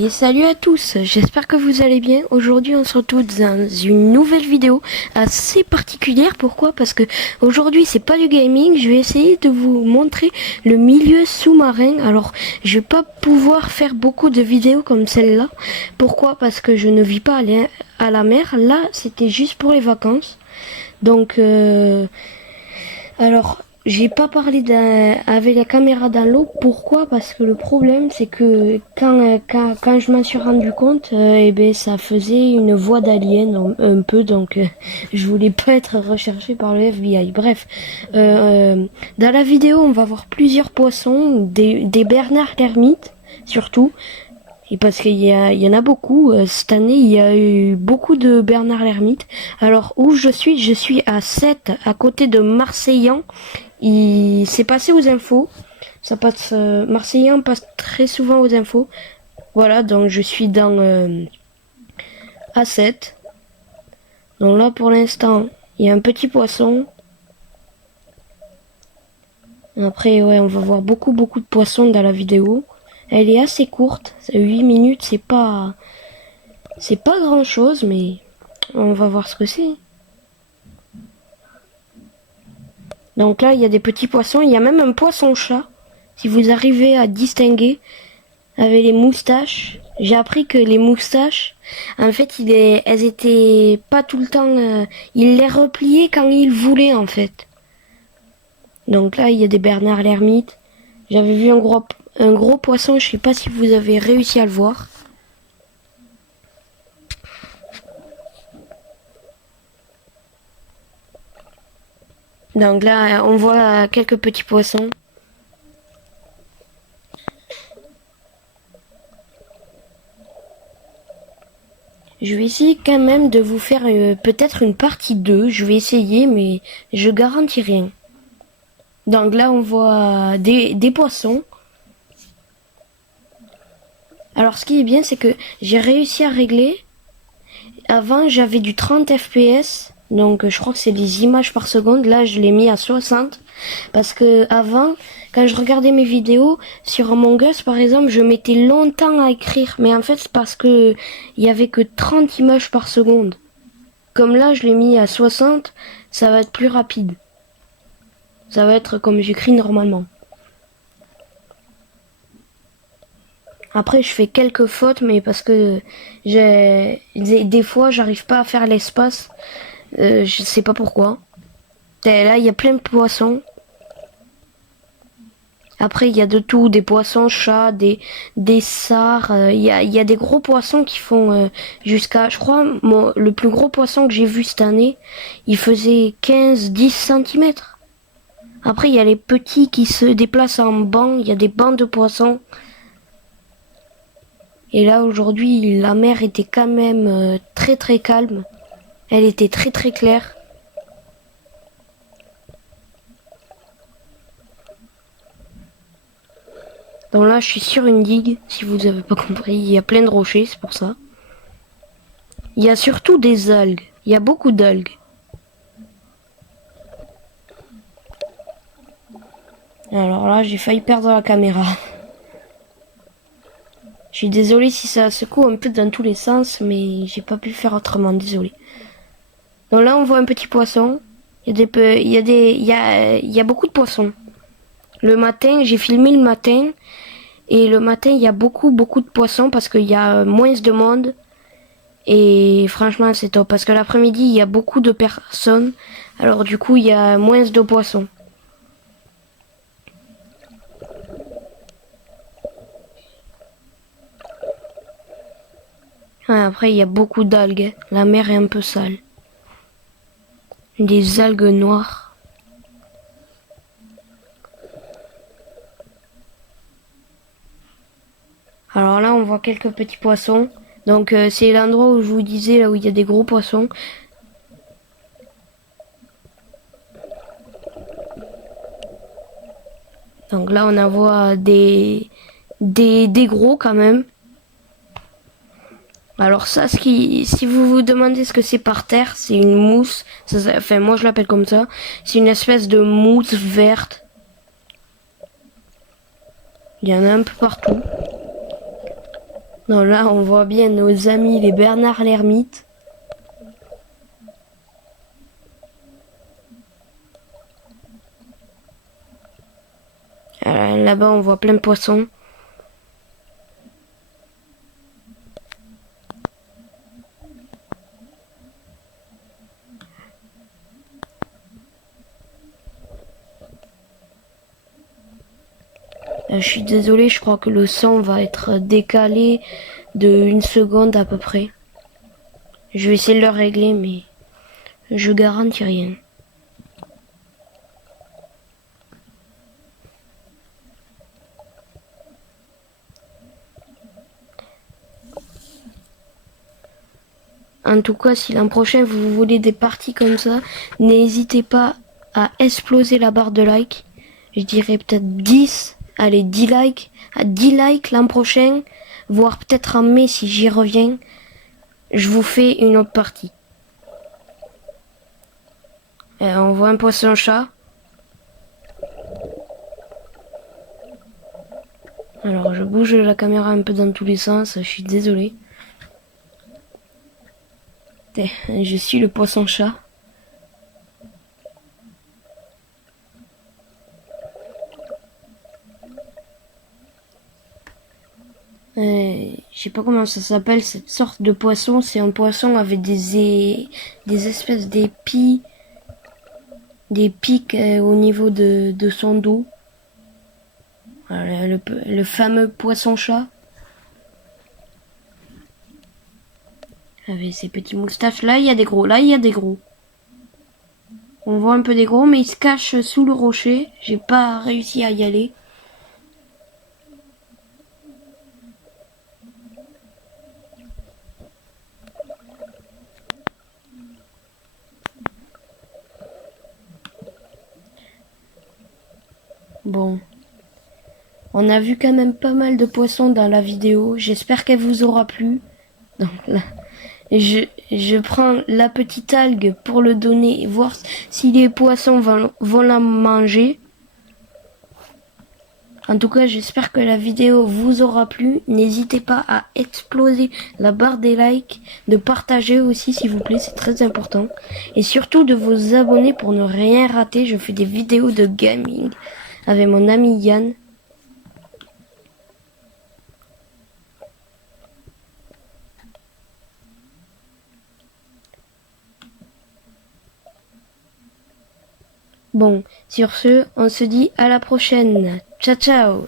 Et salut à tous, j'espère que vous allez bien. Aujourd'hui on se retrouve dans une nouvelle vidéo assez particulière. Pourquoi? Parce que aujourd'hui c'est pas du gaming, je vais essayer de vous montrer le milieu sous-marin. Alors je vais pas pouvoir faire beaucoup de vidéos comme celle-là. Pourquoi? Parce que je ne vis pas à la mer. Là c'était juste pour les vacances. Donc alors, j'ai pas parlé avec la caméra dans l'eau. Pourquoi? Parce que le problème, c'est que quand je m'en suis rendu compte, eh ben, ça faisait une voix d'alien un peu, donc je voulais pas être recherché par le FBI. Bref, dans la vidéo, on va voir plusieurs poissons, des Bernard l'ermite, surtout. Et parce qu'il y en a beaucoup, cette année il y a eu beaucoup de Bernard l'ermite. Alors où je suis à 7, à côté de Marseillan. Il s'est passé aux infos. Ça passe, Marseillan passe très souvent aux infos. Voilà, donc je suis dans A7. Donc là pour l'instant, il y a un petit poisson. Après ouais, on va voir beaucoup de poissons dans la vidéo. Elle est assez courte, 8 minutes, c'est pas grand chose, mais on va voir ce que c'est. Donc là, il y a des petits poissons, il y a même un poisson-chat. Si vous arrivez à distinguer avec les moustaches, j'ai appris que les moustaches, en fait, elles étaient pas tout le temps, il les repliait quand il voulait, en fait. Donc là, il y a des Bernard l'ermite. J'avais vu un gros poisson, je sais pas si vous avez réussi à le voir. Donc là, on voit quelques petits poissons. Je vais essayer quand même de vous faire peut-être une partie 2. Je vais essayer, mais je garantis rien. Donc là, on voit des poissons. Alors ce qui est bien, c'est que j'ai réussi à régler. Avant, j'avais du 30 fps. Donc je crois que c'est des images par seconde. Là, je l'ai mis à 60. Parce que avant, quand je regardais mes vidéos, sur Among Us par exemple, je mettais longtemps à écrire. Mais en fait, c'est parce que il y avait que 30 images par seconde. Comme là, je l'ai mis à 60, ça va être plus rapide. Ça va être comme j'écris normalement. Après, je fais quelques fautes, mais parce que des fois, j'arrive pas à faire l'espace. Je sais pas pourquoi. Et là, il y a plein de poissons. Après, il y a de tout, des poissons, chats, des sards. Il y a des gros poissons qui font jusqu'à, je crois, le plus gros poisson que j'ai vu cette année, il faisait 15-10 centimètres. Après, il y a les petits qui se déplacent en banc. Il y a des bancs de poissons. Et là, aujourd'hui, la mer était quand même très calme. Elle était très claire. Donc là, je suis sur une digue. Si vous avez pas compris, il y a plein de rochers, c'est pour ça. Il y a surtout des algues. Il y a beaucoup d'algues. Alors là, j'ai failli perdre la caméra. Je suis désolée si ça secoue un peu dans tous les sens, mais j'ai pas pu faire autrement, désolée. Donc là, on voit un petit poisson. Il y a beaucoup de poissons. Le matin, j'ai filmé le matin. Et le matin, il y a beaucoup de poissons parce qu'il y a moins de monde. Et franchement, c'est top. Parce que l'après-midi, il y a beaucoup de personnes. Alors du coup, il y a moins de poissons. Ouais, après, il y a beaucoup d'algues. La mer est un peu sale. Des algues noires. Alors là, on voit quelques petits poissons. Donc c'est l'endroit où je vous disais, là où il y a des gros poissons. Donc là, on en voit des gros quand même. Alors ça, si vous vous demandez ce que c'est par terre, c'est une mousse. Enfin, moi je l'appelle comme ça. C'est une espèce de mousse verte. Il y en a un peu partout. Non, là, on voit bien nos amis, les Bernard l'ermite. Là-bas, on voit plein de poissons. Je suis désolée, je crois que le son va être décalé de 1 seconde à peu près. Je vais essayer de le régler, mais je garantis rien. En tout cas, si l'an prochain vous voulez des parties comme ça, n'hésitez pas à exploser la barre de like. Je dirais peut-être 10, allez 10 likes, à 10 likes l'an prochain, voire peut-être en mai si j'y reviens, je vous fais une autre partie. On voit un poisson-chat. Alors je bouge la caméra un peu dans tous les sens, je suis désolée. Je suis le poisson-chat. Je sais pas comment ça s'appelle cette sorte de poisson. C'est un poisson avec des espèces d'épis, des pics au niveau de son dos. Voilà, le fameux poisson-chat. Avec ses petits moustaches. Là, il y a des gros. Là, il y a des gros. On voit un peu des gros, mais ils se cachent sous le rocher. J'ai pas réussi à y aller. Bon. On a vu quand même pas mal de poissons dans la vidéo. J'espère qu'elle vous aura plu. Donc là, je prends la petite algue pour le donner, voir si les poissons vont la manger. En tout cas, j'espère que la vidéo vous aura plu. N'hésitez pas à exploser la barre des likes, de partager aussi s'il vous plaît, c'est très important. Et surtout de vous abonner pour ne rien rater. Je fais des vidéos de gaming avec mon ami Yann. Bon, sur ce, on se dit à la prochaine. Ciao ciao!